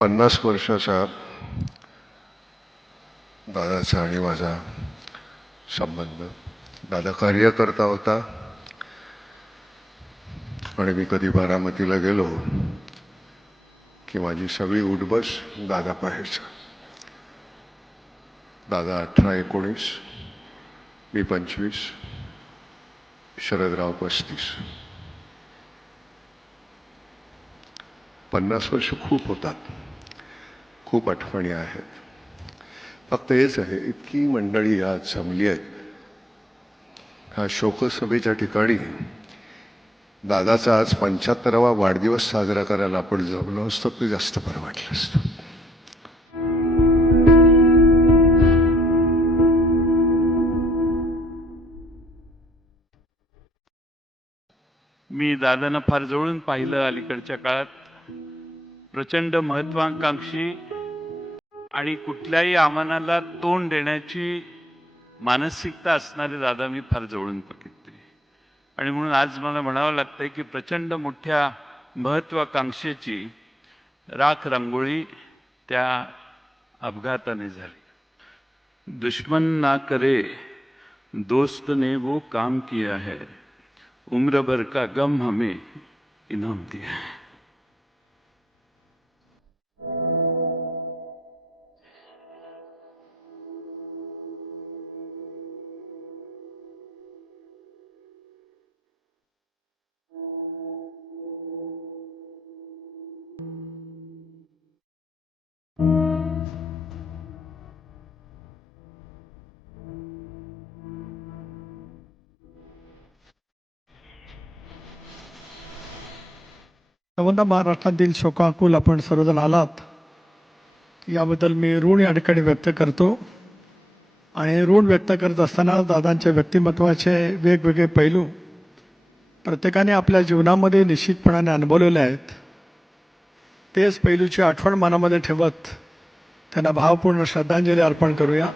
50 वर्षाचा दादाचा आणि माझा संबंध. दादा कार्यकर्ता होता आणि मी कधी बारामतीला गेलो की माझी सगळी उठबस दादा पाहायचा. दादा 18-19, मी 25, शरदराव 35. 50 वर्ष खूप होतात, खूप आठवणी आहेत. फक्त हेच आहे, इतकी मंडळी आज जमली आहेत ह्या शोकसभेच्या ठिकाणी. दादाचा आज 75वा वाढदिवस साजरा करायला आपण जमलो असतो ते जास्त बरं वाटलं असतं. मी दादांना फार जवळून पाहिलं अलीकडच्या काळात. प्रचंड महत्वाकांक्षी आणि कुठल्याही आव्हानाला तोंड देण्याची मानसिकता असणारे दादा मी फार जवळून बघितले. आणि म्हणून आज मला म्हणावं लागतंय की प्रचंड मोठ्या महत्वाकांक्षेची राख रांगोळी त्या अपघाताने झाली. दुश्मन ना करे दोस्त ने वो काम किया है, उम्र भर का गम हमें इनाम दिया है. संपूर्ण महाराष्ट्रातील शोकाकुल आपण सर्वजण आलात याबद्दल मी ऋण या ठिकाणी व्यक्त करतो. आणि ऋण व्यक्त करत असताना दादांच्या व्यक्तिमत्वाचे वेगवेगळे पैलू प्रत्येकाने आपल्या जीवनामध्ये निश्चितपणाने अनुभवलेले आहेत. तेच पैलूची आठवण मनामध्ये ठेवत त्यांना भावपूर्ण श्रद्धांजली अर्पण करूया.